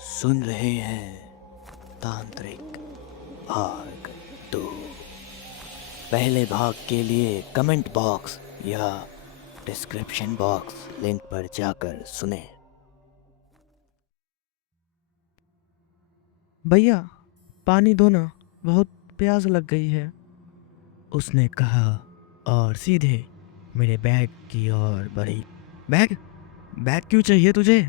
सुन रहे हैं तांत्रिक भाग 2। पहले भाग के लिए कमेंट बॉक्स या डिस्क्रिप्शन बॉक्स लिंक पर जाकर सुने। भैया पानी दो ना, बहुत प्यास लग गई है। उसने कहा और सीधे मेरे बैग की ओर बढ़ी। बैग बैग क्यों चाहिए तुझे?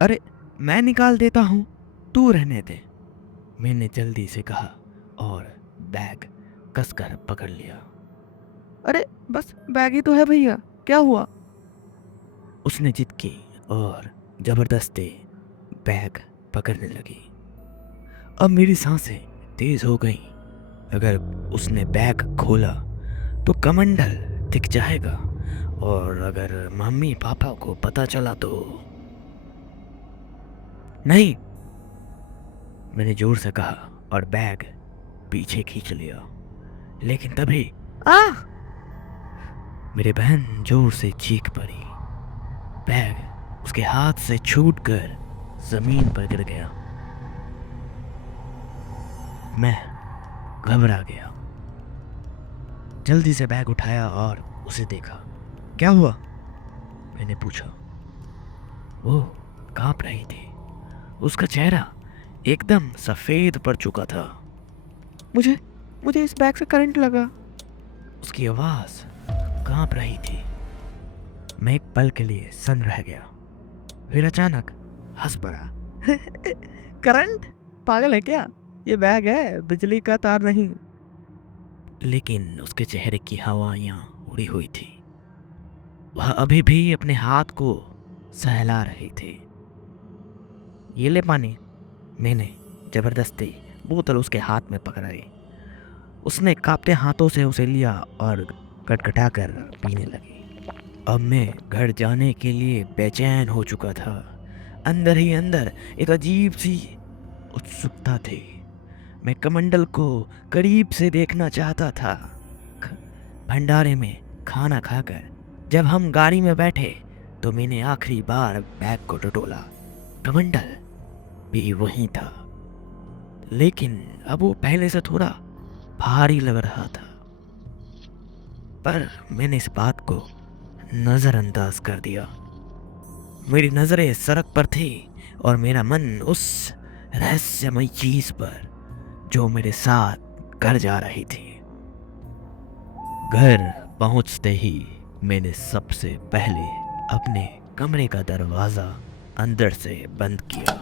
अरे मैं निकाल देता हूँ, तू रहने दे, मैंने जल्दी से कहा और बैग कसकर पकड़ लिया। अरे बस बैग ही तो है भैया, क्या हुआ? उसने जिद की और जबरदस्ती बैग पकड़ने लगी। अब मेरी सांसें तेज हो गईं। अगर उसने बैग खोला तो कमंडल दिख जाएगा और अगर मम्मी पापा को पता चला तो। नहीं, मैंने जोर से कहा और बैग पीछे खींच लिया। लेकिन तभी आ मेरी बहन जोर से चीख पड़ी। बैग उसके हाथ से छूटकर जमीन पर गिर गया। मैं घबरा गया, जल्दी से बैग उठाया और उसे देखा। क्या हुआ? मैंने पूछा। वो कांप रही थी, उसका चेहरा एकदम सफेद पड़ चुका था। मुझे मुझे इस बैग से करंट लगा, उसकी आवाज कांप रही थी। मैं एक पल के लिए सन रह गया, फिर अचानक हंस पड़ा। करंट? पागल है क्या? ये बैग है, बिजली का तार नहीं। लेकिन उसके चेहरे की हवाइयां उड़ी हुई थी। वह अभी भी अपने हाथ को सहला रही थी। ये ले पानी, मैंने जबरदस्ती बोतल उसके हाथ में पकड़ाई। उसने कांपते हाथों से उसे लिया और गटगटाकर पीने लगी। अब मैं घर जाने के लिए बेचैन हो चुका था। अंदर ही अंदर एक अजीब सी उत्सुकता थी। मैं कमंडल को करीब से देखना चाहता था। भंडारे में खाना खाकर जब हम गाड़ी में बैठे तो मैंने आखिरी बार बैग को टटोला। कमंडल भी वहीं था, लेकिन अब वो पहले से थोड़ा भारी लग रहा था। पर मैंने इस बात को नजरअंदाज कर दिया। मेरी नजरें सड़क पर थी और मेरा मन उस रहस्यमय चीज पर जो मेरे साथ घर जा रही थी। घर पहुंचते ही मैंने सबसे पहले अपने कमरे का दरवाजा अंदर से बंद किया।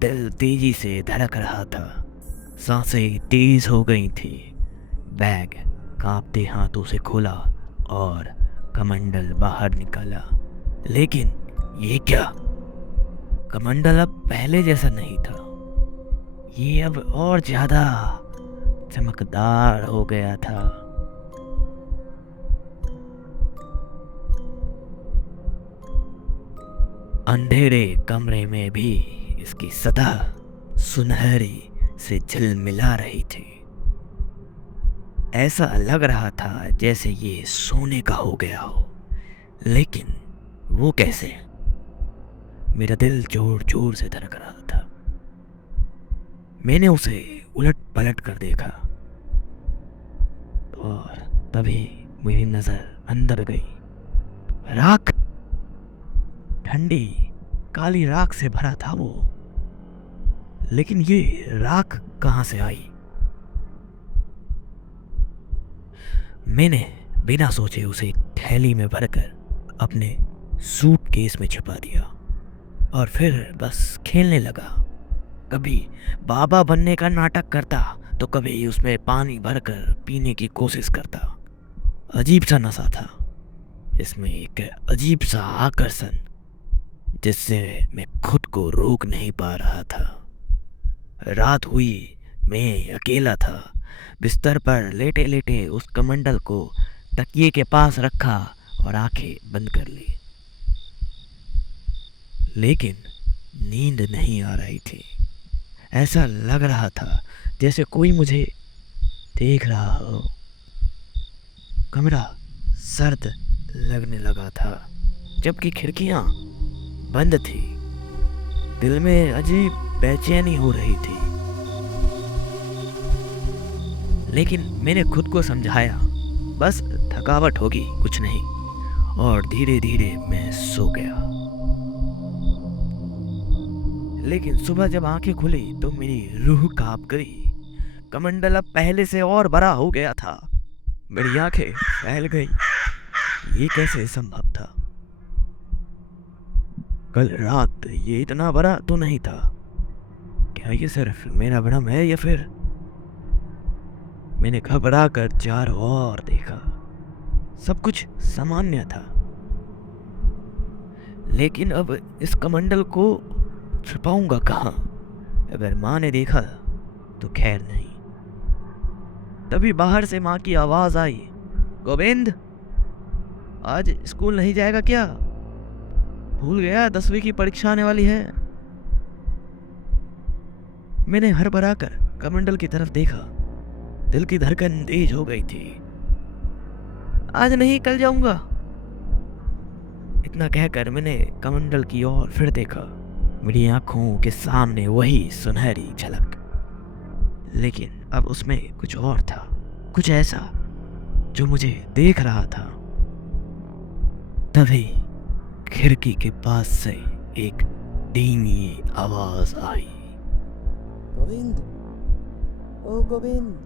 दिल तेजी से धड़क रहा था, सांसें तेज हो गई थी। बैग कांपते हाथों से खोला और कमंडल बाहर निकाला। लेकिन ये क्या? कमंडल अब पहले जैसा नहीं था। ये अब और ज्यादा चमकदार हो गया था। अंधेरे कमरे में भी इसकी सतह सुनहरी से झिलमिला रही थी। ऐसा लग रहा था जैसे ये सोने का हो गया हो। लेकिन वो कैसे? मेरा दिल जोर जोर से धड़क रहा था। मैंने उसे उलट पलट कर देखा और तभी मेरी नजर अंदर गई। राख, ठंडी काली राख से भरा था वो। लेकिन ये राख कहां से आई? मैंने बिना सोचे उसे एक थैली में भरकर अपने सूटकेस में छिपा दिया और फिर बस खेलने लगा। कभी बाबा बनने का नाटक करता तो कभी उसमें पानी भरकर पीने की कोशिश करता। अजीब सा नशा था इसमें, एक अजीब सा आकर्षण जिससे मैं खुद को रोक नहीं पा रहा था। रात हुई, मैं अकेला था। बिस्तर पर लेटे लेटे उस कमंडल को तकिए के पास रखा और आंखें बंद कर ली। लेकिन नींद नहीं आ रही थी। ऐसा लग रहा था जैसे कोई मुझे देख रहा हो। कमरा सर्द लगने लगा था, जबकि खिड़कियां बंद थी। दिल में अजीब बेचैनी हो रही थी, लेकिन मैंने खुद को समझाया बस थकावट होगी, कुछ नहीं, और धीरे धीरे मैं सो गया। लेकिन सुबह जब आंखें खुली तो मेरी रूह कांप गई। कमंडल अब पहले से और बड़ा हो गया था। मेरी आंखें फैल गई। ये कैसे संभव था? कल रात ये इतना बड़ा तो नहीं था। क्या ये सिर्फ मेरा भ्रम है या फिर? मैंने घबरा कर चारों ओर देखा। सब कुछ सामान्य था, लेकिन अब इस कमंडल को छुपाऊंगा कहाँ? अगर माँ ने देखा तो खैर नहीं। तभी बाहर से माँ की आवाज आई, गोविंद, आज स्कूल नहीं जाएगा क्या? भूल गया 10वीं की परीक्षा आने वाली है। मैंने हड़बड़ा कर कमंडल की तरफ देखा। दिल की धड़कन तेज हो गई थी। आज नहीं, कल जाऊंगा, इतना कहकर मैंने कमंडल की ओर फिर देखा। मेरी आंखों के सामने वही सुनहरी झलक, लेकिन अब उसमें कुछ और था, कुछ ऐसा जो मुझे देख रहा था। तभी खिड़की के पास से एक धीमी आवाज आई, गोविंद, ओ गोविंद,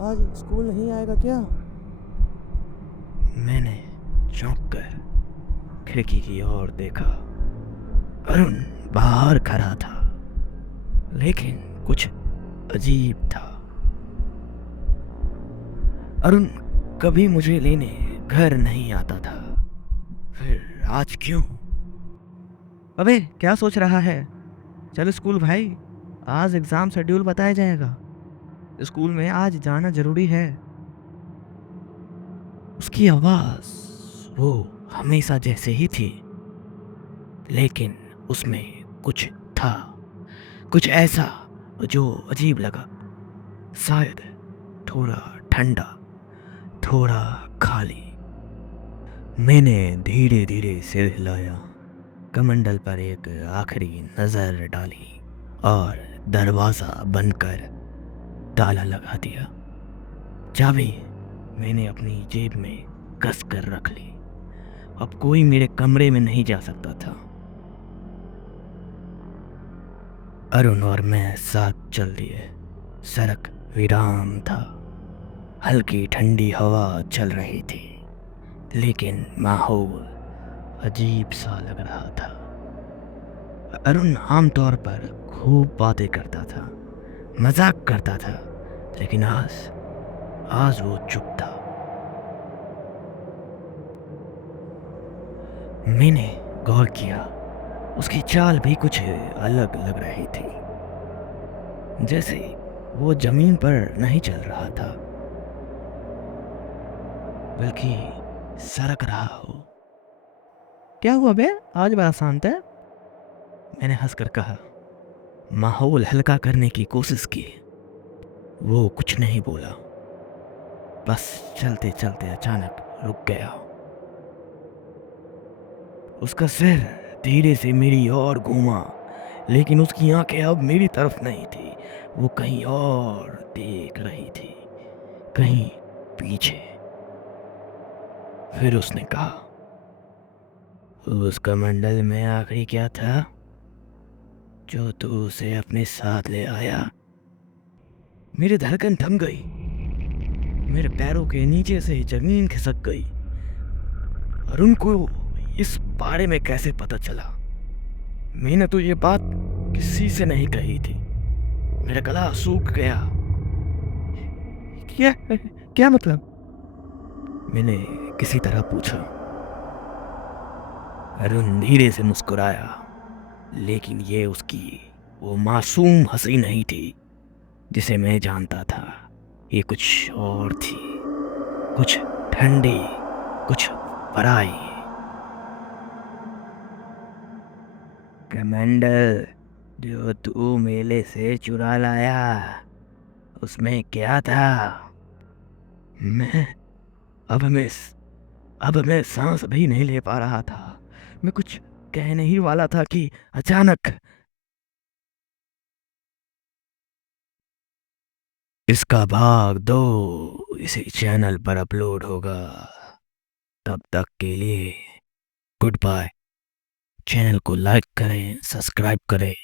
आज स्कूल नहीं आएगा क्या? मैंने चौंक कर खिड़की की ओर देखा। अरुण बाहर खड़ा था, लेकिन कुछ अजीब था। अरुण कभी मुझे लेने घर नहीं आता था, फिर आज क्यों? अबे क्या सोच रहा है? चल स्कूल भाई, आज एग्जाम शेड्यूल बताया जाएगा। स्कूल में आज जाना जरूरी है। उसकी आवाज वो हमेशा जैसे ही थी, लेकिन उसमें कुछ था, कुछ ऐसा जो अजीब लगा। शायद थोड़ा ठंडा, थोड़ा खाली। मैंने धीरे धीरे सिर हिलाया, कमंडल पर एक आखिरी नजर डाली और दरवाजा बंद कर ताला लगा दिया। चाबी मैंने अपनी जेब में कस कर रख ली। अब कोई मेरे कमरे में नहीं जा सकता था। अरुण और मैं साथ चल दिए। सड़क वीरान था, हल्की ठंडी हवा चल रही थी, लेकिन माहौल अजीब सा लग रहा था। अरुण आमतौर पर खूब बातें करता था, मजाक करता था, लेकिन आज वो चुप था। मैंने गौर किया, उसकी चाल भी कुछ अलग लग रही थी, जैसे वो जमीन पर नहीं चल रहा था, बल्कि सरक रहा हो। क्या हुआ बे, आज बड़ा शांत है? मैंने हंसकर कहा। माहौल हल्का करने की कोशिश की। वो कुछ नहीं बोला, बस चलते चलते अचानक रुक गया। उसका सिर धीरे से मेरी ओर घूमा, लेकिन उसकी आंखें अब मेरी तरफ नहीं थी। वो कहीं और देख रही थी, कहीं पीछे। फिर उसने कहा, उस कमंडल में आखिरी क्या था जो तू उसे अपने साथ ले आया? मेरी धड़कन थम गई। मेरे पैरों के नीचे से जमीन खिसक गई। और उनको इस बारे में कैसे पता चला? मैंने तो ये बात किसी से नहीं कही थी। मेरा गला सूख गया। क्या क्या मतलब? मैंने किसी तरह पूछा। अरुण धीरे से मुस्कुराया, लेकिन ये उसकी वो मासूम हंसी नहीं थी जिसे मैं जानता था। ये कुछ और थी, कुछ ठंडी, कुछ पराई। कमांडर, जो तू मेले से चुरा लाया, उसमें क्या था? मैं अब मैं सांस भी नहीं ले पा रहा था। मैं कुछ कहने ही वाला था कि अचानक इसका भाग 2 इसी चैनल पर अपलोड होगा। तब तक के लिए गुड बाय। चैनल को लाइक करें, सब्सक्राइब करें